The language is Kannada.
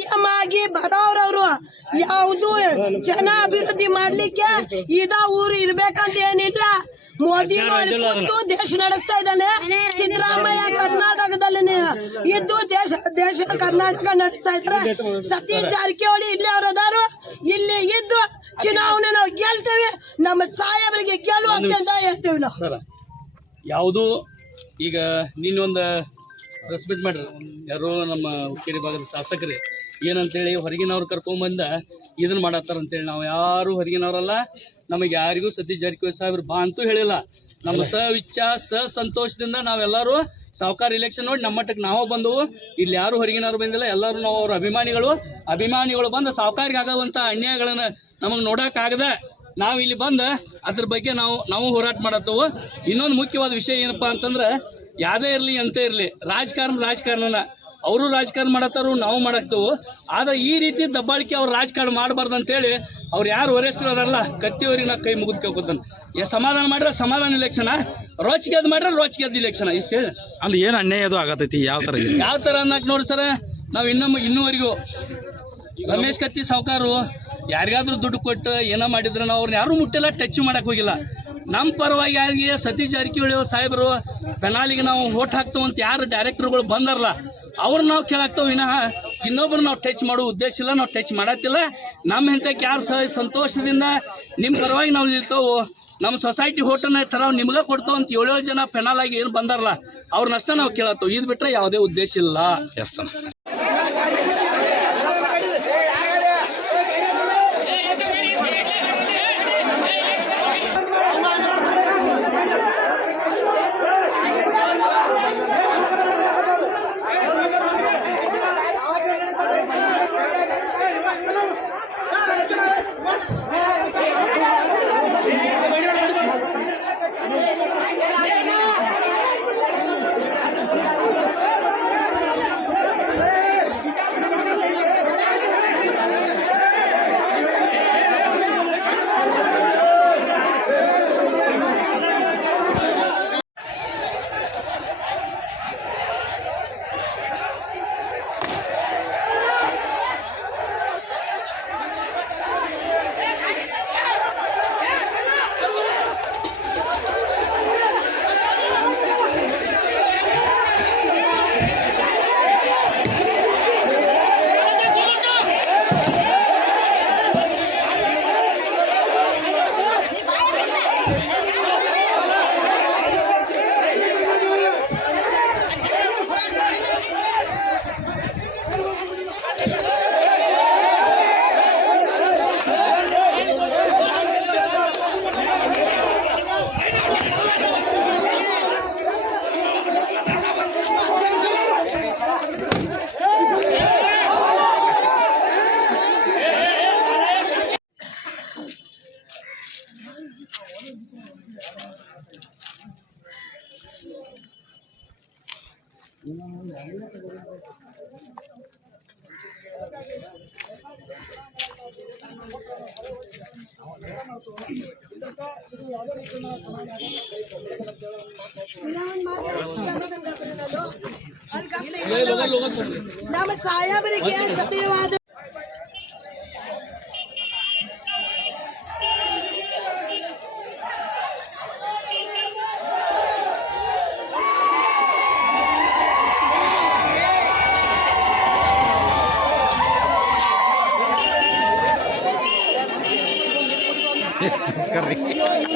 ಸಿಎಂ ಆಗಿ ಬರೋರವ್ರು ಯಾವುದು ಜನ ಅಭಿವೃದ್ಧಿ ಮಾಡ್ಲಿಕ್ಕೆ ಇದ ಊರು ಇರ್ಬೇಕಂತ ಏನಿಲ್ಲ. ಮೋದಿ ಕೂತು ದೇಶ ನಡೆಸ್ತಾ ಇದ್ದಾನೆ. ಸಿದ್ದರಾಮಯ್ಯ ಕರ್ನಾಟಕದಲ್ಲಿ ಇದ್ದು ದೇಶ ದೇಶ ಕರ್ನಾಟಕ ನಡೆಸ್ತಾ ಇದ್ರೆ ಸತೀಶ್ ಜಾರಕಿಹೊಳಿ ಇಲ್ಲಿ ಅವರದಾರು ಇಲ್ಲಿ ಇದ್ದು ಚುನಾವಣೆ ನಾವು ಗೆಲ್ತೇವೆ. ನಮ್ಮ ಸಾಹೇಬರಿಗೆ ಗೆಲ್ಲು ಅಂತ ಹೇಳ್ತೀವಿ ನಾವು. ಯಾವುದು ಈಗ ನಿನ್ನೊಂದು ರೆಸ್ಪೆಕ್ಟ್ ಮೀಟ್ ಮಾಡ್ರಿ ಯಾರೋ ನಮ್ಮ ಹುಕ್ಕೇರಿ ಭಾಗದ ಶಾಸಕರೇ ಏನಂತೇಳಿ ಹೊರಗಿನವ್ರು ಕರ್ಕೊಂಬಂದ ಇದನ್ನ ಮಾಡತ್ತಾರ ಅಂತೇಳಿ. ನಾವು ಯಾರು ಹೊರಗಿನವರಲ್ಲ ನಮಗೆ ಯಾರಿಗೂ ಸತೀಶ್ ಜಾರಕಿಹೊಳಿ ಸಾಹೇಬ್ರು ಬಾ ಅಂತೂ ಹೇಳಿಲ್ಲ. ನಮ್ಮ ಸ ವಿಚಾರ ಸ ಸಂತೋಷದಿಂದ ನಾವೆಲ್ಲರೂ ಸಾವುಕಾರ ಇಲೆಕ್ಷನ್ ನೋಡಿ ನಮ್ಮ ಮಟ್ಟಕ್ಕೆ ನಾವು ಬಂದವು. ಇಲ್ಲಿ ಯಾರು ಹೊರಗಿನವ್ರು ಬಂದಿಲ್ಲ ಎಲ್ಲರೂ ನಾವು ಅವ್ರ ಅಭಿಮಾನಿಗಳು. ಅಭಿಮಾನಿಗಳು ಬಂದು ಸಾವುಕಾರಿಗೆ ಆಗುವಂಥ ಅನ್ಯಾಯಗಳನ್ನು ನಮಗೆ ನೋಡೋಕ್ಕಾಗದೆ ನಾವು ಇಲ್ಲಿ ಬಂದ ಅದ್ರ ಬಗ್ಗೆ ನಾವು ನಾವು ಹೋರಾಟ ಮಾಡತ್ತವು. ಇನ್ನೊಂದು ಮುಖ್ಯವಾದ ವಿಷಯ ಏನಪ್ಪಾ ಅಂತಂದ್ರೆ ಯಾವುದೇ ಇರಲಿ ಎಂತ ಇರಲಿ ರಾಜಕಾರಣ ರಾಜಕಾರಣನ ಅವರು ರಾಜಕಾರಣ ಮಾಡತ್ತಾರು ನಾವು ಮಾಡಾಕ್ತೇವೆ ಆದ್ರೆ ಈ ರೀತಿ ದಬ್ಬಾಳಿಕೆ ಅವ್ರು ರಾಜಕಾರಣ ಮಾಡಬಾರ್ದು ಅಂತೇಳಿ ಅವ್ರು ಯಾರು ವರಿಷ್ಠರು ಅದಾರಲ್ಲ ಕತ್ತಿಯವ್ರಿಗೆ ನಾ ಕೈ ಮುಗಿದು ಕೇಳ್ಕೊತಾನೆ. ಏ ಸಮಾಧಾನ ಮಾಡ್ರೆ ಸಮಾಧಾನ ಇಲೆಕ್ಷನ ಮಾಡಿದ್ರೆ ಮಾಡ್ರೆ ರೋಚಿಗೆದ್ ಇಲೆಕ್ಷನ ಇಷ್ಟು ಹೇಳಿ. ಅಲ್ಲಿ ಏನು ಅನ್ಯಾಯ ಅದು ಆಗತೈತಿ? ಯಾವ ಥರ ಯಾವ ಥರ ಅನ್ನಕ್ಕೆ ನೋಡಿ ಸರ ನಾವು ಇನ್ನೊಮ್ಮೆ ಇನ್ನೂವರೆಗೂ ರಮೇಶ್ ಕತ್ತಿ ಸಾವುಕಾರು ಯಾರಿಗಾದ್ರೂ ದುಡ್ಡು ಕೊಟ್ಟು ಏನೋ ಮಾಡಿದ್ರೆ ನಾವು ಅವ್ರನ್ನ ಯಾರೂ ಮುಟ್ಟಿಲ್ಲ ಟಚ್ ಮಾಡಕ್ಕೆ ಹೋಗಿಲ್ಲ. ನಮ್ಮ ಪರವಾಗಿ ಯಾರಿಗೆ ಸತೀಶ್ ಜಾರಕಿಹೊಳಿ ಸಾಹೇಬರು ಪೆನಾಲಿಗೆ ನಾವು ಓಟ್ ಅಂತ ಯಾರು ಡೈರೆಕ್ಟರ್ಗಳು ಬಂದಾರಲ್ಲ ಅವ್ರನ್ನ ನಾವು ಕೇಳಾಕ್ತೇವೆ. ವಿನಃ ಇನ್ನೊಬ್ರು ನಾವು ಟಚ್ ಮಾಡೋ ಉದ್ದೇಶ ಇಲ್ಲ, ನಾವು ಟಚ್ ಮಾಡತ್ತಿಲ್ಲ ನಮ್ಮ ಇಂಥಕ್ಕೆ ಯಾರು ಸಹ ಸಂತೋಷದಿಂದ ನಿಮ್ಮ ಪರವಾಗಿ ನಾವು ನಿಲ್ತೇವೆ ನಮ್ಮ ಸೊಸೈಟಿ ಹೋಟೆಲ್ನ ಥರ ನಿಮ್ಗೆ ಕೊಡ್ತೇವೆ ಅಂತ ಏಳೇಳು ಜನ ಪೆನಾಲಾಗಿ ಏನು ಬಂದಾರಲ್ಲ ಅವ್ರನ್ನಷ್ಟೇ ನಾವು ಕೇಳತ್ತೇವೆ ಇದು ಬಿಟ್ಟರೆ ಯಾವುದೇ ಉದ್ದೇಶ ಇಲ್ಲ. ಎಸ್ ನಮ್ಮ ಸಾಹೇಬರಿಗೆ Qué rico.